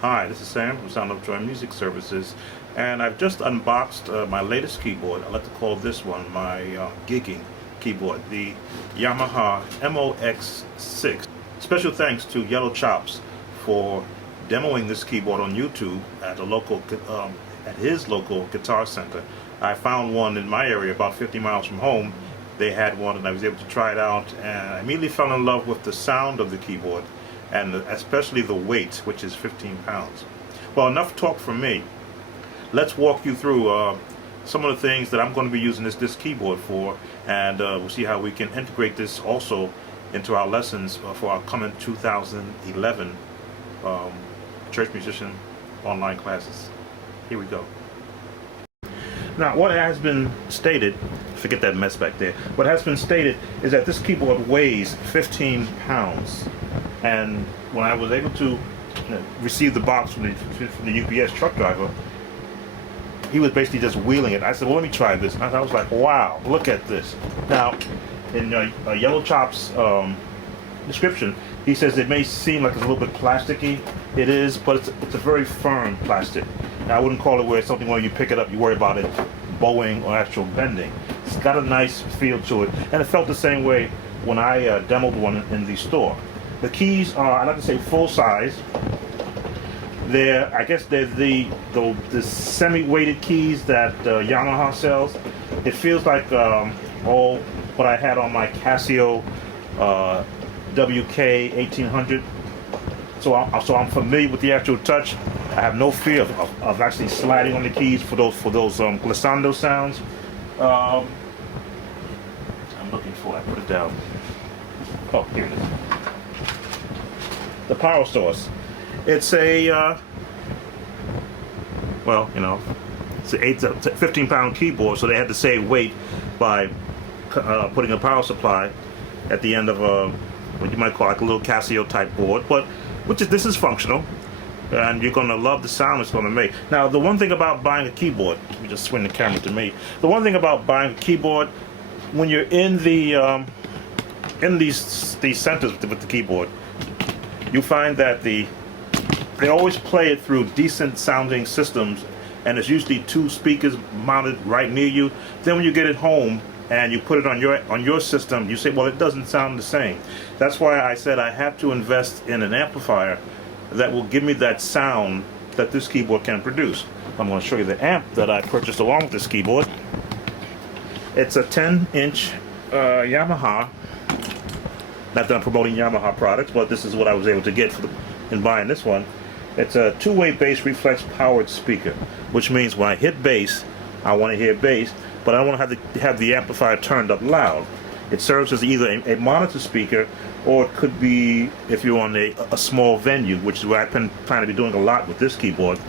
Hi, this is Sam from Sound of Joy Music Services, and I've just unboxed my latest keyboard. I like to call this one my gigging keyboard, the Yamaha MOX 6. Special thanks to Yellow Chops for demoing this keyboard on YouTube at his local guitar center. I found one in my area about 50 miles from home. They had one and I was able to try it out, and I immediately fell in love with the sound of the keyboard, and especially the weight, which is 15 pounds. Well, enough talk from me. Let's walk you through some of the things that I'm going to be using this keyboard for, and we'll see how we can integrate this also into our lessons for our coming 2011 church musician online classes. Here we go. Now, what has been stated, forget that mess back there, what has been stated is that this keyboard weighs 15 pounds. And when I was able to receive the box from the UPS truck driver, he was basically just wheeling it. I said, well, let me try this. And I was like, wow, look at this. Now, in Yellow Chop's description, he says it may seem like it's a little bit plasticky. It is, but it's a very firm plastic. Now, I wouldn't call it where it's something where you pick it up, you worry about it bowing or actual bending. It's got a nice feel to it, and it felt the same way when I demoed one in the store. The keys are, I like to say, full size. I guess they're the semi-weighted keys that Yamaha sells. It feels like what I had on my Casio WK 1800. So I'm familiar with the actual touch. I have no fear of actually sliding on the keys for those glissando sounds. I'm looking for it. I put it down. Oh, here it is. The power source. It's a well, you know, it's a 15-pound keyboard, so they had to save weight by putting a power supply at the end of what you might call like a little Casio type board, but this is functional, and you're going to love the sound it's going to make. Now, the one thing about buying a keyboard, let me just swing the camera to me. The one thing about buying a keyboard, when you're in these centers with the keyboard, you find that they always play it through decent sounding systems, and it's usually two speakers mounted right near you. Then when you get it home and you put it on your system, you say, well, it doesn't sound the same. That's why I said I have to invest in an amplifier that will give me that sound that this keyboard can produce. I'm going to show you the amp that I purchased along with this keyboard. It's a 10-inch Yamaha. Not that I'm promoting Yamaha products, but this is what I was able to get in buying this one. It's a two-way bass reflex powered speaker, which means when I hit bass, I want to hear bass, but I don't want to have the amplifier turned up loud. It serves as either a monitor speaker, or it could be, if you're on a small venue, which is where I plan to be doing a lot with this keyboard,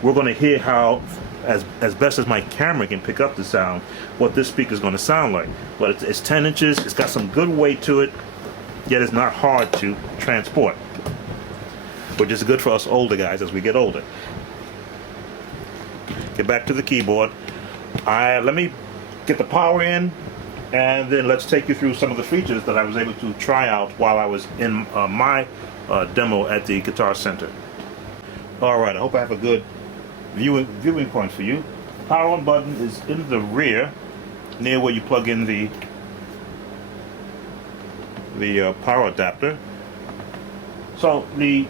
we're going to hear how, as best as my camera can pick up the sound, what this speaker is going to sound like. But it's 10 inches, it's got some good weight to it, yet it's not hard to transport, which is good for us older guys as we get older. Get back to the keyboard. Let me get the power in, and then let's take you through some of the features that I was able to try out while I was in my demo at the Guitar Center. Alright, I hope I have a good viewing point for you. Power on button is in the rear, near where you plug in the power adapter. So the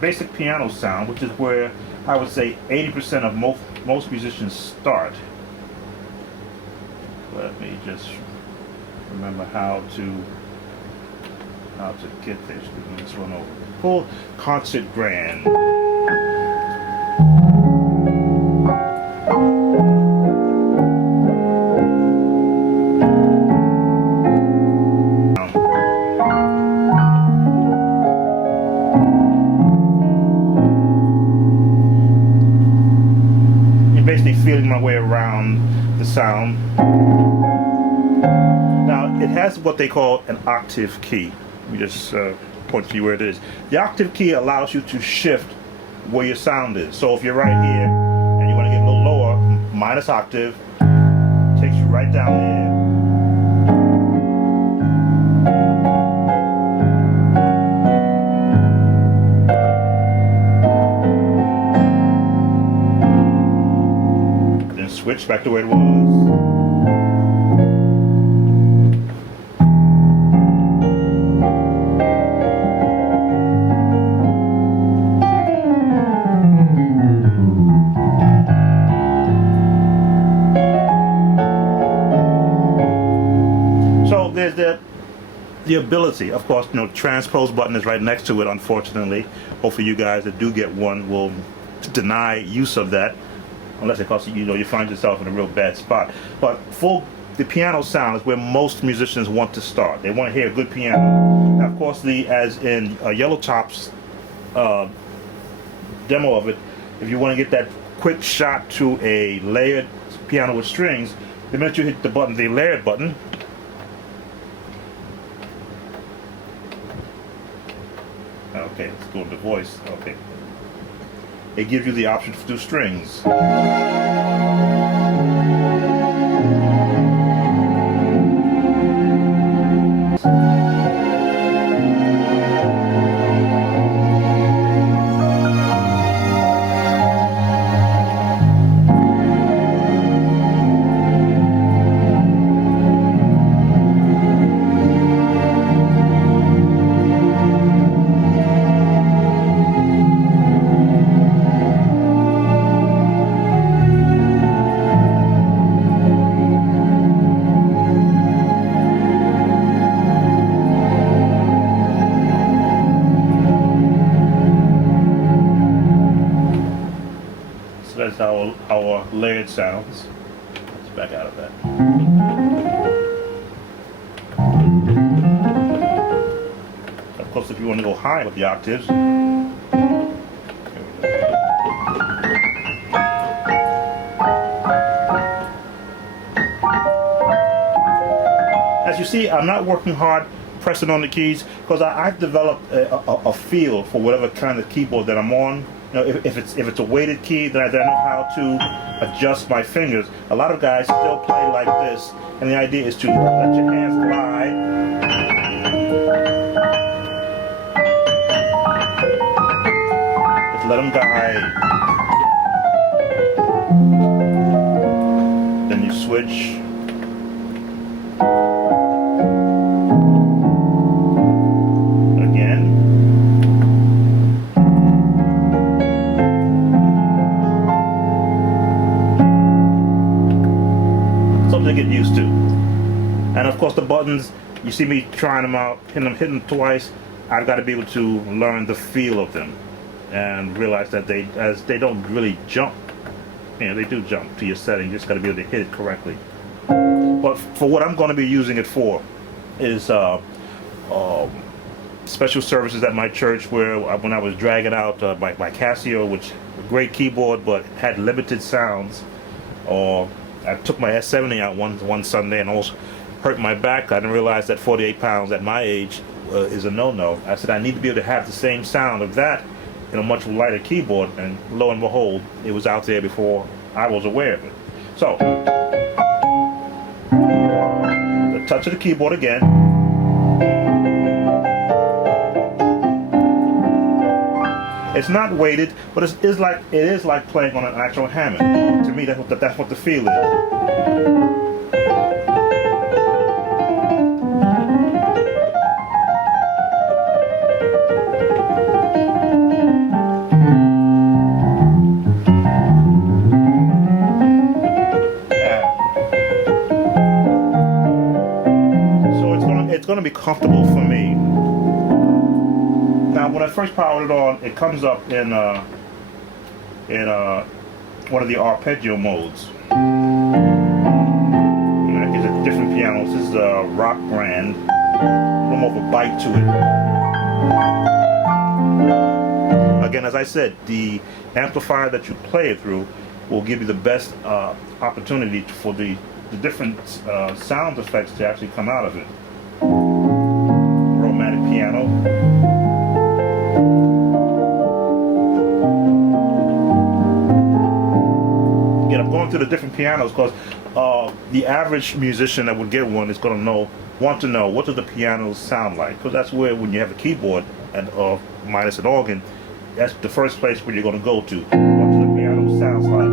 basic piano sound, which is where I would say 80% of most musicians start. Let me just remember how to get this. Let's run over. Full concert grand. Basically feeling my way around the sound. Now, it has what they call an octave key. Let me just point to you where it is. The octave key allows you to shift where your sound is. So if you're right here and you want to get a little lower, minus octave takes you right down here. switch back to where it was. So there's the ability, of course, transpose button is right next to it, unfortunately. Hopefully you guys that do get one will deny use of that, unless it costs you find yourself in a real bad spot. But the piano sound is where most musicians want to start. They want to hear a good piano. Now, of course, as in Yellow Top's demo of it, if you want to get that quick shot to a layered piano with strings, the minute you hit the button, the layered button, okay, let's go to the voice. Okay, it gives you the option to do strings. That's our layered sounds. Let's back out of that. Of course, if you want to go high with the octaves, as you see, I'm not working hard pressing on the keys because I've developed a feel for whatever kind of keyboard that I'm on. If it's a weighted key, then I know how to adjust my fingers. A lot of guys still play like this, and the idea is to let your hands glide. Just let them guide. Then you switch. To get used to. And of course the buttons, you see me trying them out, hitting them twice. I've got to be able to learn the feel of them and realize that they don't really jump. They do jump to your setting. You just got to be able to hit it correctly. But for what I'm going to be using it for is special services at my church, where when I was dragging out my Casio, which a great keyboard but had limited sounds, or I took my S70 out one Sunday and almost hurt my back. I didn't realize that 48 pounds at my age is a no-no. I said I need to be able to have the same sound of that in a much lighter keyboard, and lo and behold, it was out there before I was aware of it. So, the touch of the keyboard again. It's not weighted, but it is like playing on an actual Hammond. To me, that's what the feel is. So it's gonna be comfortable for me. Now, when I first powered it on, it comes up in one of the arpeggio modes. It's a different piano. This is a rock brand. A little more of a bite to it. Again, as I said, the amplifier that you play it through will give you the best opportunity for the different sound effects to actually come out of it. Romantic piano. I'm going through the different pianos because the average musician that would get one is going to want to know what do the pianos sound like, because that's where, when you have a keyboard and minus an organ, that's the first place where you're going to go to. What do the piano sounds like?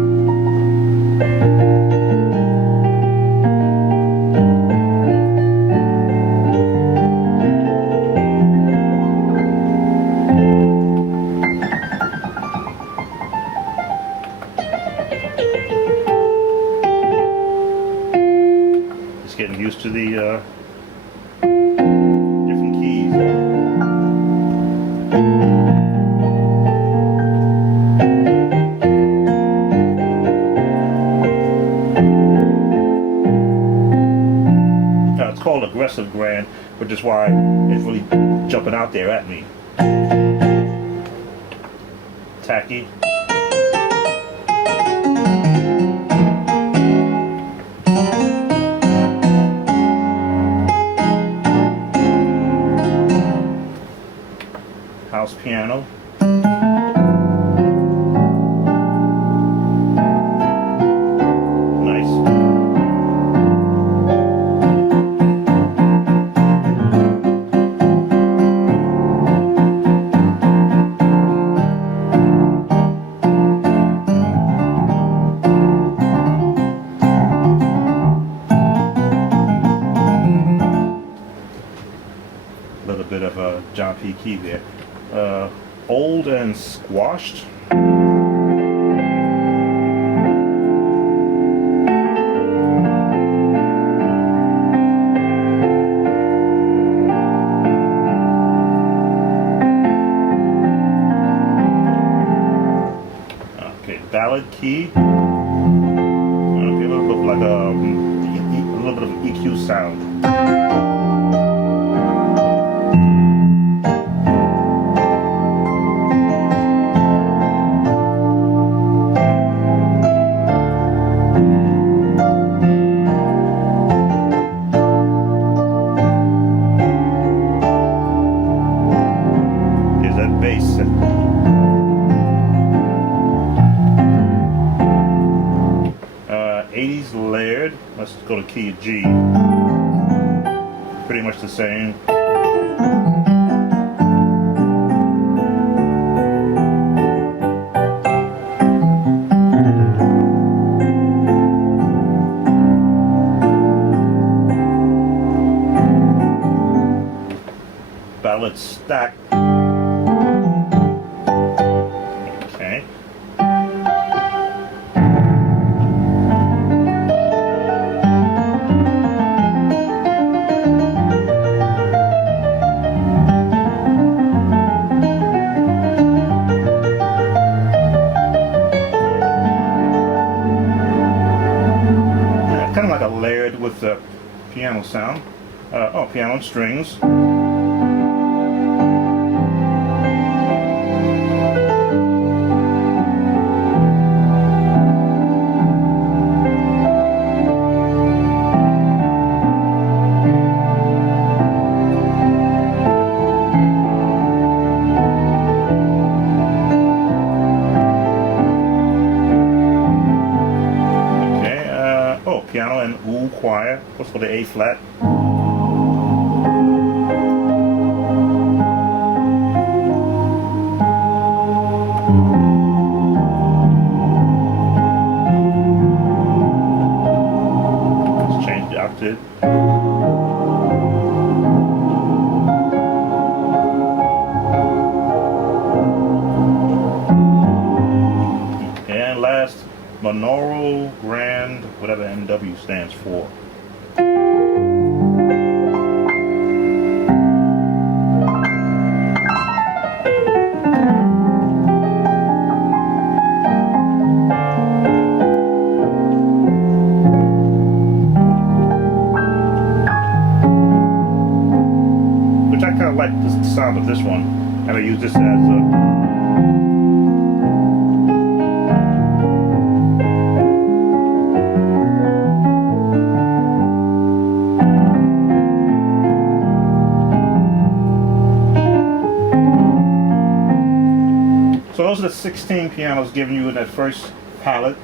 which is why it's really jumping out there at me. Tacky. House piano. A little bit of a John P. Key there. Old and Squashed. Okay, Ballad Key. Okay, a little bit like a little bit of EQ sound. Bass. 80s layered. Let's go to key G. Pretty much the same. Ballad stack. Okay. Kind of like a layered with the piano sound. Piano and strings. Piano and oud choir, what's for the A flat. Let's change the octave. And last, Monaural Grand, whatever MW stands for. Which I kind of like the sound of this one. I'm going to use this as a So those are the 16 pianos given you in that first palette.